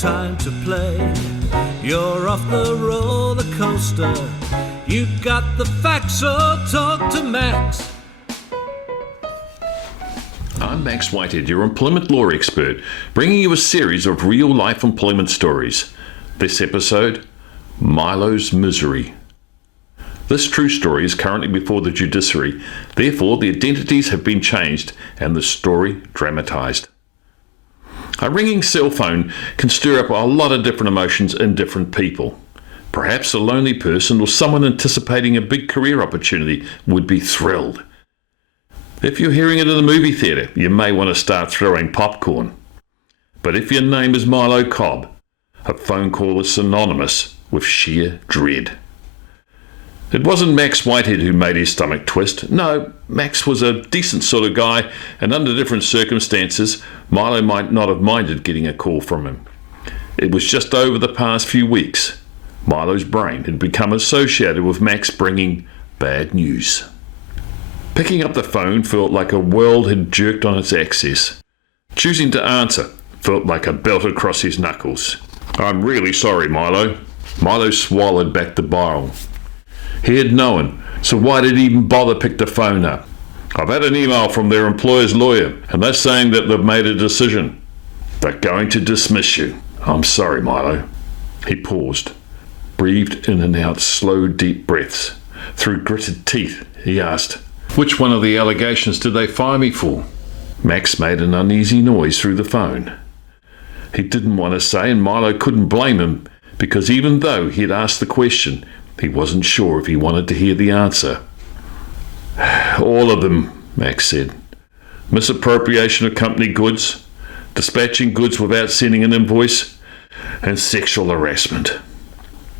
time to play. You're off the roller coaster. You got the facts, so talk to Max. I'm Max Whitehead, your employment law expert, bringing you a series of real-life employment stories. This episode, Milos Misery. This true story is currently before the judiciary, therefore the identities have been changed and the story dramatised. A ringing cell phone can stir up a lot of different emotions in different people. Perhaps a lonely person or someone anticipating a big career opportunity would be thrilled. If you're hearing it in the movie theatre, you may want to start throwing popcorn. But if your name is Milo Cobb, a phone call is synonymous with sheer dread. It wasn't Max Whitehead who made his stomach twist. No, Max was a decent sort of guy, and under different circumstances, Milo might not have minded getting a call from him. It was just over the past few weeks, Milo's brain had become associated with Max bringing bad news. Picking up the phone felt like a world had jerked on its axis. Choosing to answer felt like a belt across his knuckles. "I'm really sorry, Milo." Milo swallowed back the bile. He had known, so why did he even bother pick the phone up? "I've had an email from their employer's lawyer, and they're saying that they've made a decision. They're going to dismiss you. I'm sorry, Milo." He paused, breathed in and out slow, deep breaths. Through gritted teeth, he asked, "Which one of the allegations did they fire me for?" Max made an uneasy noise through the phone. He didn't want to say, and Milo couldn't blame him, because even though he had asked the question, he wasn't sure if he wanted to hear the answer. "All of them," Max said. "Misappropriation of company goods, dispatching goods without sending an invoice, and sexual harassment."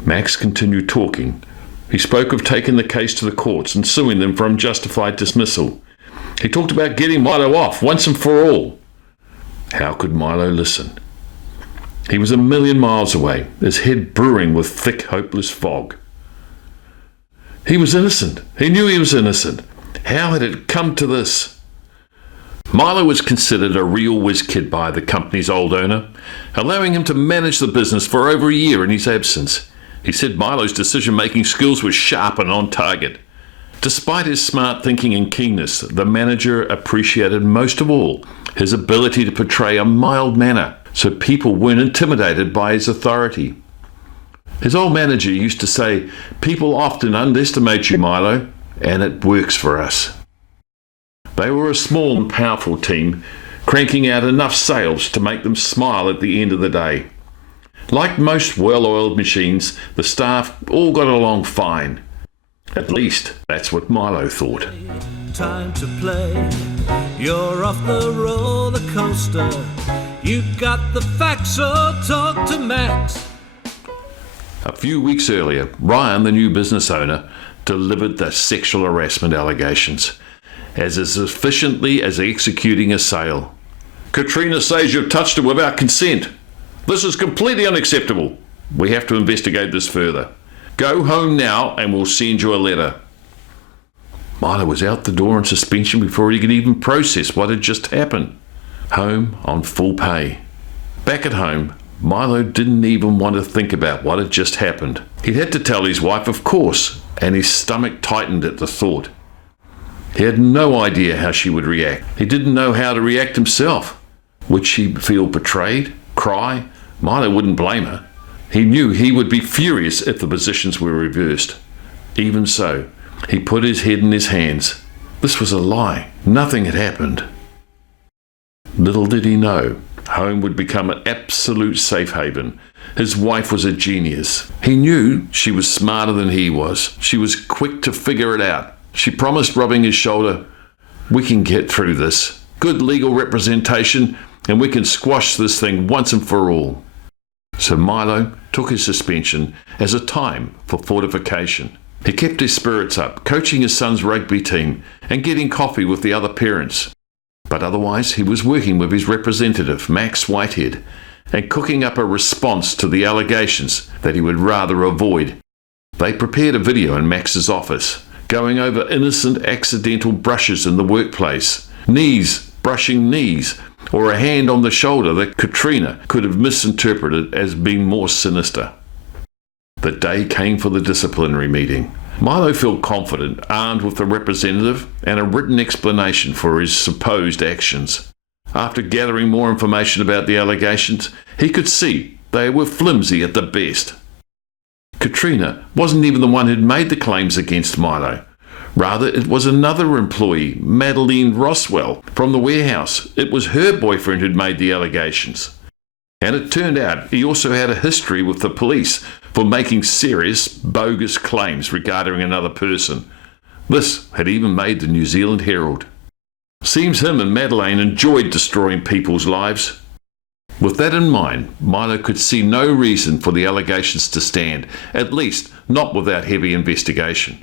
Max continued talking. He spoke of taking the case to the courts and suing them for unjustified dismissal. He talked about getting Milo off once and for all. How could Milo listen? He was a million miles away, his head brewing with thick, hopeless fog. He was innocent. He knew he was innocent. How had it come to this? Milo was considered a real whiz kid by the company's old owner, allowing him to manage the business for over a year in his absence. He said Milo's decision-making skills were sharp and on target. Despite his smart thinking and keenness, the manager appreciated most of all his ability to portray a mild manner so people weren't intimidated by his authority. His old manager used to say, "People often underestimate you, Milo, and it works for us." They were a small and powerful team, cranking out enough sales to make them smile at the end of the day. Like most well-oiled machines, the staff all got along fine. At least, that's what Milo thought. Time to play. You're off the roller coaster. You got the facts, so talk to Max. A few weeks earlier, Ryan, the new business owner, delivered the sexual harassment allegations as efficiently as executing a sale. "Katrina says you've touched her without consent. This is completely unacceptable. We have to investigate this further. Go home now and we'll send you a letter." Milo was out the door in suspension before he could even process what had just happened. Home on full pay. Back at home, Milo didn't even want to think about what had just happened. He'd had to tell his wife, of course, and his stomach tightened at the thought. He had no idea how she would react. He didn't know how to react himself. Would she feel betrayed? Cry? Milo wouldn't blame her. He knew he would be furious if the positions were reversed. Even so, he put his head in his hands. This was a lie. Nothing had happened. Little did he know, home would become an absolute safe haven. His wife was a genius. He knew she was smarter than he was. She was quick to figure it out. She promised, rubbing his shoulder, "We can get through this. Good legal representation, and we can squash this thing once and for all." So Milo took his suspension as a time for fortification. He kept his spirits up, coaching his son's rugby team and getting coffee with the other parents. But otherwise, he was working with his representative, Max Whitehead, and cooking up a response to the allegations that he would rather avoid. They prepared a video in Max's office, going over innocent accidental brushes in the workplace, knees brushing knees, or a hand on the shoulder that Katrina could have misinterpreted as being more sinister. The day came for the disciplinary meeting. Milo felt confident, armed with a representative and a written explanation for his supposed actions. After gathering more information about the allegations, he could see they were flimsy at the best. Katrina wasn't even the one who'd made the claims against Milo. Rather, it was another employee, Madeline Roswell, from the warehouse. It was her boyfriend who'd made the allegations. And it turned out he also had a history with the police for making serious, bogus claims regarding another person. This had even made the New Zealand Herald. Seems him and Madeleine enjoyed destroying people's lives. With that in mind, Milo could see no reason for the allegations to stand, at least not without heavy investigation.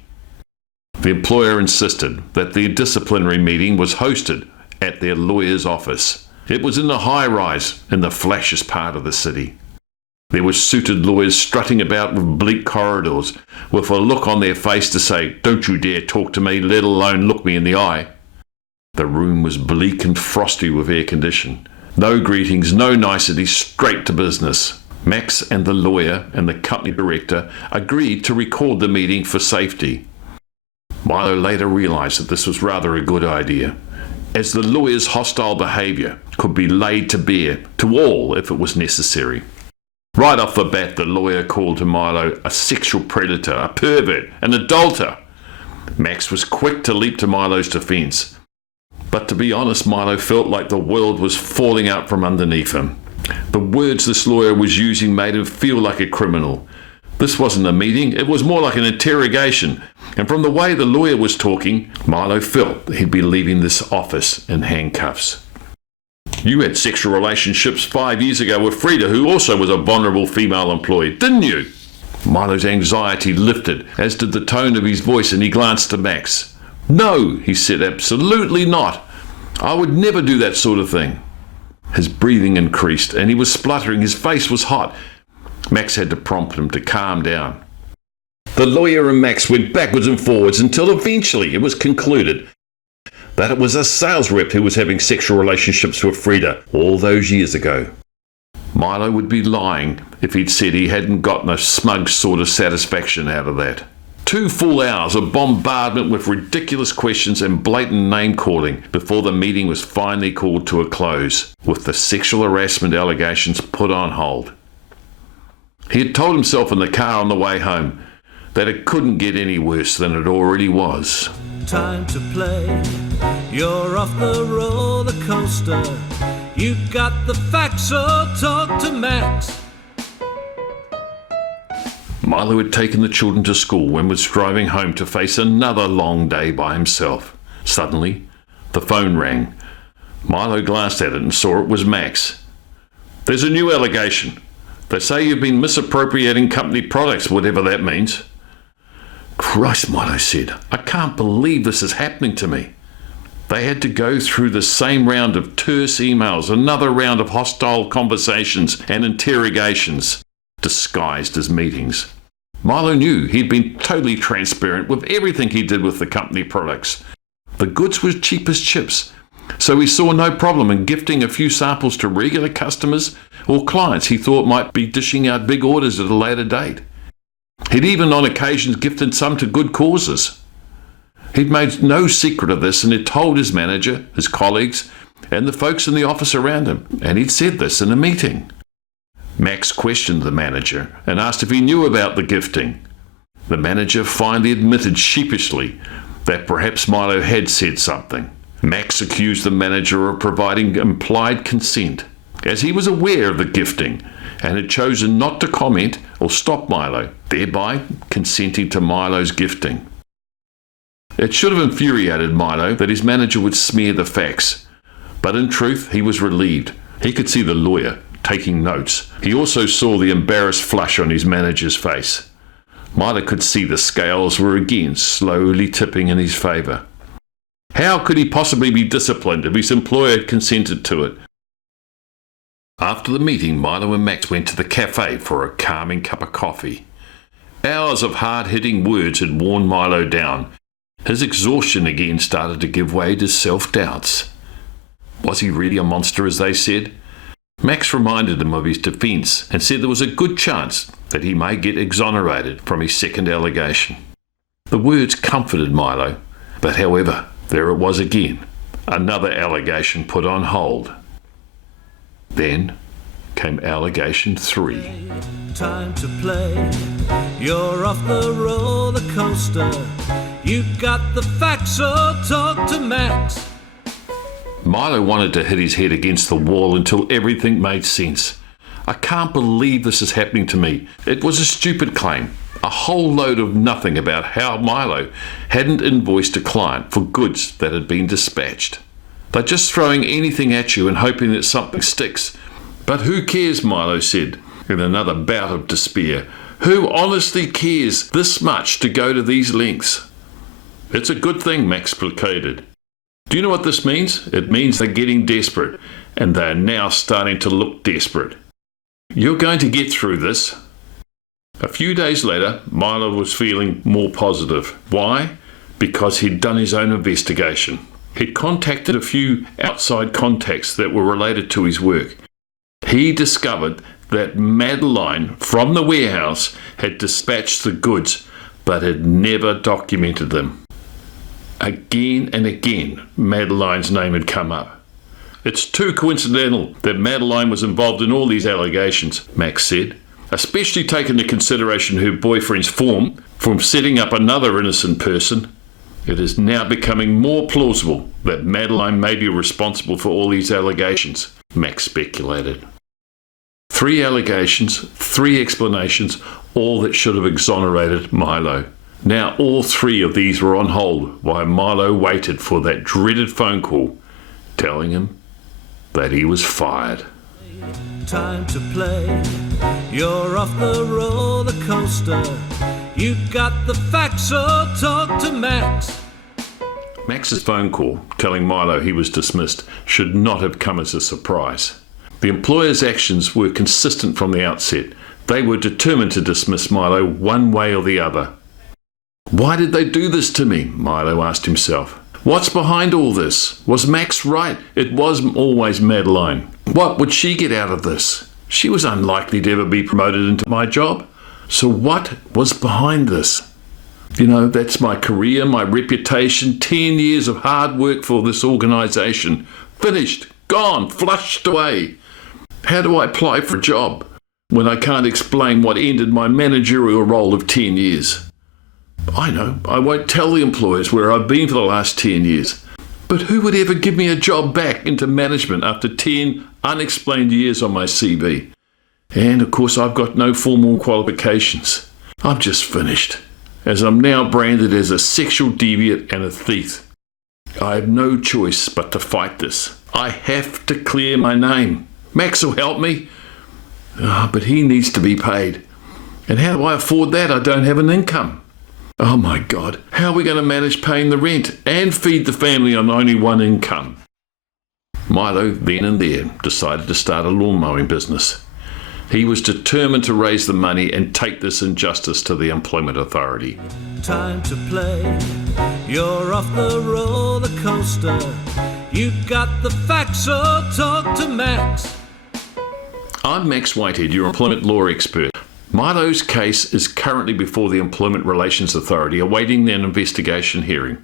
The employer insisted that the disciplinary meeting was hosted at their lawyer's office. It was in a high-rise in the flashiest part of the city. There were suited lawyers strutting about with bleak corridors, with a look on their face to say, "Don't you dare talk to me, let alone look me in the eye." The room was bleak and frosty with air condition. No greetings, no niceties, straight to business. Max and the lawyer and the company director agreed to record the meeting for safety. Milo later realised that this was rather a good idea, as the lawyer's hostile behaviour could be laid to bear to all if it was necessary. Right off the bat, the lawyer called to Milo a sexual predator, a pervert, an adulterer. Max was quick to leap to Milo's defence. But to be honest, Milo felt like the world was falling out from underneath him. The words this lawyer was using made him feel like a criminal. This wasn't a meeting, it was more like an interrogation. And from the way the lawyer was talking, Milo felt that he'd be leaving this office in handcuffs. "You had sexual relationships 5 years ago with Frida, who also was a vulnerable female employee, didn't you?" Milo's anxiety lifted, as did the tone of his voice, and he glanced to Max. "No," he said, "absolutely not. I would never do that sort of thing." His breathing increased, and he was spluttering. His face was hot. Max had to prompt him to calm down. The lawyer and Max went backwards and forwards until eventually it was concluded that it was a sales rep who was having sexual relationships with Frida all those years ago. Milo would be lying if he'd said he hadn't gotten a smug sort of satisfaction out of that. 2 full hours of bombardment with ridiculous questions and blatant name-calling before the meeting was finally called to a close, with the sexual harassment allegations put on hold. He had told himself in the car on the way home that it couldn't get any worse than it already was. Time to play. You're off the roller coaster. You got the facts, so talk to Max. Milo had taken the children to school and was driving home to face another long day by himself. Suddenly, the phone rang. Milo glanced at it and saw it was Max. "There's a new allegation. They say you've been misappropriating company products, whatever that means." "Christ," Milo said, "I can't believe this is happening to me." They had to go through the same round of terse emails, another round of hostile conversations and interrogations, disguised as meetings. Milo knew he'd been totally transparent with everything he did with the company products. The goods were cheap as chips, so he saw no problem in gifting a few samples to regular customers or clients he thought might be dishing out big orders at a later date. He'd even on occasions gifted some to good causes. He'd made no secret of this and had told his manager, his colleagues, and the folks in the office around him, and he'd said this in a meeting. Max questioned the manager and asked if he knew about the gifting. The manager finally admitted sheepishly that perhaps Milo had said something. Max accused the manager of providing implied consent, as he was aware of the gifting and had chosen not to comment or stop Milo, thereby consenting to Milo's gifting. It should have infuriated Milo that his manager would smear the facts, but in truth he was relieved. He could see the lawyer taking notes. He also saw the embarrassed flush on his manager's face. Milo could see the scales were again slowly tipping in his favour. How could he possibly be disciplined if his employer had consented to it? After the meeting, Milo and Max went to the cafe for a calming cup of coffee. Hours of hard-hitting words had worn Milo down. His exhaustion again started to give way to self-doubts. Was he really a monster, as they said? Max reminded him of his defence and said there was a good chance that he may get exonerated from his second allegation. The words comforted Milo, but however, there it was again, another allegation put on hold. Then came allegation 3. Time to play. You're off the roller coaster. You got the facts, so talk to Max. Milo wanted to hit his head against the wall until everything made sense. I can't believe this is happening to me. It was a stupid claim. A whole load of nothing about how Milo hadn't invoiced a client for goods that had been dispatched. They're just throwing anything at you and hoping that something sticks. But who cares, Milo said, in another bout of despair. Who honestly cares this much to go to these lengths? It's a good thing, Max placated. Do you know what this means? It means they're getting desperate, and they're now starting to look desperate. You're going to get through this. A few days later, Milo was feeling more positive. Why? Because he'd done his own investigation. He'd contacted a few outside contacts that were related to his work. He discovered that Madeline from the warehouse had dispatched the goods, but had never documented them. Again and again, Madeline's name had come up. It's too coincidental that Madeline was involved in all these allegations, Max said, especially taking into consideration her boyfriend's form from setting up another innocent person. It is now becoming more plausible that Madeline may be responsible for all these allegations, Max speculated. 3 allegations, 3 explanations, all that should have exonerated Milo. Now all 3 of these were on hold while Milo waited for that dreaded phone call telling him that he was fired. Time to play. You're off the roller coaster. You got the facts, so talk to Max. Max's phone call telling Milo he was dismissed should not have come as a surprise. The employer's actions were consistent from the outset. They were determined to dismiss Milo one way or the other. Why did they do this to me? Milo asked himself. What's behind all this? Was Max right? It was always Madeline. What would she get out of this? She was unlikely to ever be promoted into my job. So what was behind this? You know, that's my career, my reputation, 10 years of hard work for this organisation. Finished, gone, flushed away. How do I apply for a job when I can't explain what ended my managerial role of 10 years? I know, I won't tell the employers where I've been for the last 10 years. But who would ever give me a job back into management after 10 unexplained years on my CV? And of course, I've got no formal qualifications. I'm just finished, as I'm now branded as a sexual deviant and a thief. I have no choice but to fight this. I have to clear my name. Max will help me. But he needs to be paid. And how do I afford that? I don't have an income. Oh my God, how are we going to manage paying the rent and feed the family on only one income? Milo, then and there, decided to start a lawn mowing business. He was determined to raise the money and take this injustice to the Employment Authority. Time to play. You're off the roller coaster. You got the facts, so talk to Max. I'm Max Whitehead, your employment law expert. Milo's case is currently before the Employment Relations Authority, awaiting an investigation hearing.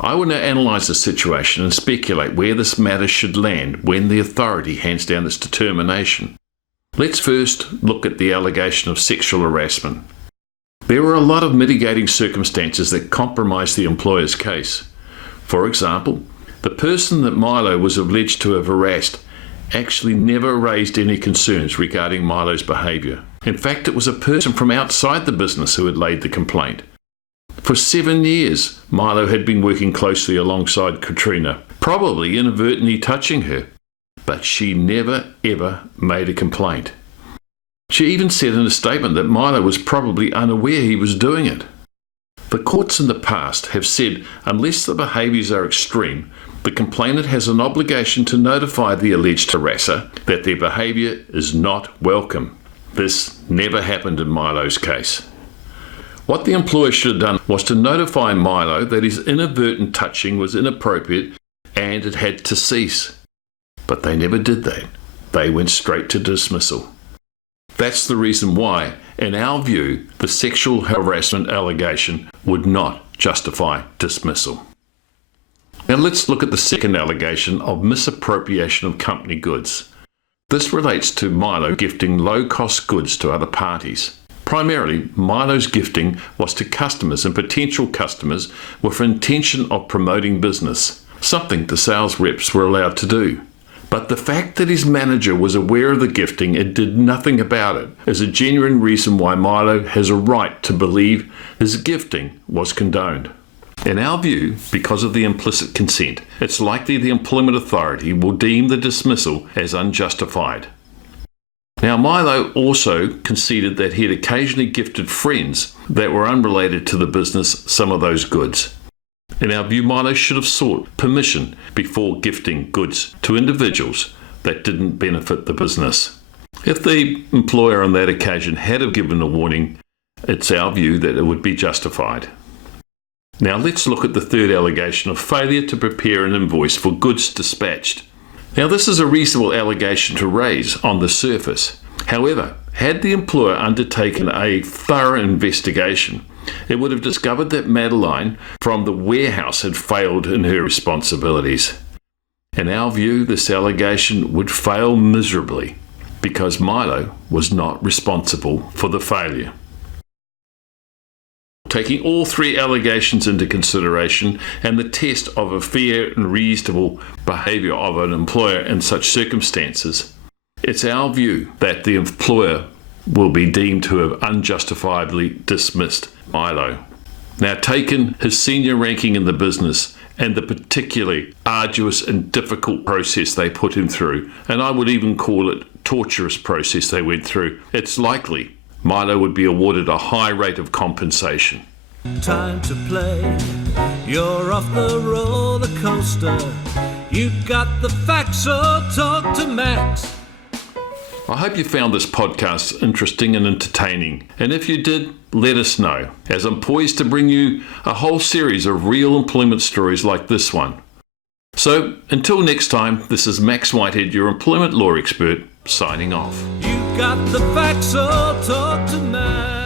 I will now analyse the situation and speculate where this matter should land when the authority hands down its determination. Let's first look at the allegation of sexual harassment. There were a lot of mitigating circumstances that compromised the employer's case. For example, the person that Milo was alleged to have harassed actually never raised any concerns regarding Milo's behaviour. In fact, it was a person from outside the business who had laid the complaint. For 7 years, Milo had been working closely alongside Katrina, probably inadvertently touching her, but she never ever made a complaint. She even said in a statement that Milo was probably unaware he was doing it. The courts in the past have said unless the behaviours are extreme, the complainant has an obligation to notify the alleged harasser that their behaviour is not welcome. This never happened in Milo's case. What the employer should have done was to notify Milo that his inadvertent touching was inappropriate and it had to cease. But they never did that. They went straight to dismissal. That's the reason why, in our view, the sexual harassment allegation would not justify dismissal. Now let's look at the second allegation of misappropriation of company goods. This relates to Milo gifting low-cost goods to other parties. Primarily, Milo's gifting was to customers and potential customers with intention of promoting business, something the sales reps were allowed to do. But the fact that his manager was aware of the gifting and did nothing about it is a genuine reason why Milo has a right to believe his gifting was condoned. In our view, because of the implicit consent, it's likely the employment authority will deem the dismissal as unjustified. Now, Milo also conceded that he had occasionally gifted friends that were unrelated to the business some of those goods. In our view, Milo should have sought permission before gifting goods to individuals that didn't benefit the business. If the employer on that occasion had have given a warning, it's our view that it would be justified. Now let's look at the third allegation of failure to prepare an invoice for goods dispatched. Now this is a reasonable allegation to raise on the surface. However, had the employer undertaken a thorough investigation, it would have discovered that Madeline from the warehouse had failed in her responsibilities. In our view, this allegation would fail miserably because Milo was not responsible for the failure. Taking all three allegations into consideration and the test of a fair and reasonable behaviour of an employer in such circumstances, it's our view that the employer will be deemed to have unjustifiably dismissed Milo. Now, taken his senior ranking in the business and the particularly arduous and difficult process they put him through, and I would even call it torturous process they went through, it's likely Milo would be awarded a high rate of compensation. Time to play. You're off the roller coaster. You got the facts, so talk to Max. I hope you found this podcast interesting and entertaining, and if you did, let us know, as I'm poised to bring you a whole series of real employment stories like this one. So, until next time, this is Max Whitehead, your employment law expert, signing off. You got the facts, so talk to Max.